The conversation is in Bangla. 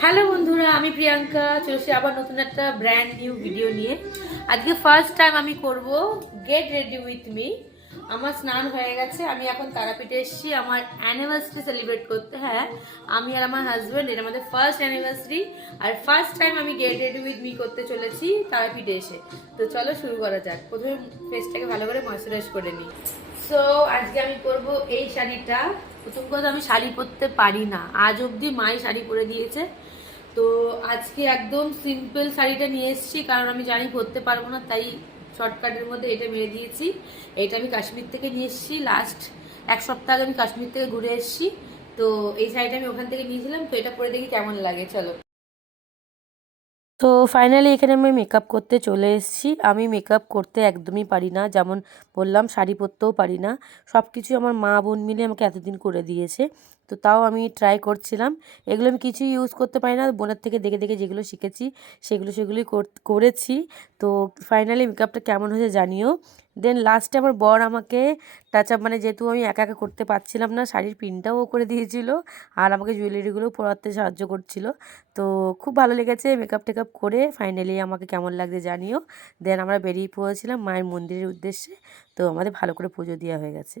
হ্যালো বন্ধুরা, আমি প্রিয়াঙ্কা চলেছি আবার নতুন একটা ব্র্যান্ড নিউ ভিডিও নিয়ে। আজকে ফার্স্ট টাইম আমি করব গেট রেডি উইথ মি। আমার স্নান হয়ে গেছে, আমি এখন তারাপীঠে এসেছি আমার অ্যানিভার্সারি সেলিব্রেট করতে। হ্যাঁ, আমি আর আমার হাজব্যান্ড, এটা আমাদের ফার্স্ট অ্যানিভার্সারি আর ফার্স্ট টাইম আমি গেট রেডি উইথ মি করতে চলেছি তারাপীঠে এসে। তো চলো শুরু করা যাক। প্রথমে ফেসটাকে ভালো করে ময়শ্চারাইজ করে নিই। সো আজকে আমি করব এই শাড়িটা। প্রথম কথা, আমি শাড়ি পরতে পারি না, আজ অবধি মাই শাড়ি পরে দিয়েছে। তো আজকে একদম সিম্পল শাড়িটা নিয়ে এসেছি, কারণ আমি জানি পরতে পারবো না, তাই শর্টকাটের মধ্যে এটা মেরে দিয়েছি। এটা আমি কাশ্মীর থেকে নিয়ে এসেছি, লাস্ট এক সপ্তাহ আগে আমি কাশ্মীর থেকে ঘুরে এসেছি। তো এই শাড়িটা আমি ওখান থেকে নিয়েছিলাম, তো এটা পরে দেখি কেমন লাগে, চলো। তো ফাইনালি এখানে আমি মেকআপ করতে চলে এসেছি। আমি মেকআপ করতে একদমই পারি না, যেমন বললাম শাড়ি পরতেও পারি না। সব কিছু আমার মা বোন মিলে আমাকে এতদিন করে দিয়েছে, তো তাও আমি ট্রাই করছিলাম। এগুলো আমি কিছুই ইউজ করতে পারি না, বোনের থেকে দেখে দেখে যেগুলো শিখেছি সেগুলোই করেছি। তো ফাইনালি মেকআপটা কেমন হয়েছে জানিও। দেন লাস্টে আমার বর আমাকে টাচ আপ, মানে যেহেতু আমি একা একা করতে পারছিলাম না, শাড়ির পিনটাও করে দিয়েছিল আর আমাকে জুয়েলারিগুলো পরাতে সাহায্য করছিল। তো খুব ভালো লেগেছে মেকআপ টেকআপ করে। ফাইনালি আমাকে কেমন লাগছে জানিও। দেন আমরা বেরিয়ে পড়েছিলাম মায়ের মন্দিরের উদ্দেশ্যে। তো আমাদের ভালো করে পুজো দেওয়া হয়ে গেছে।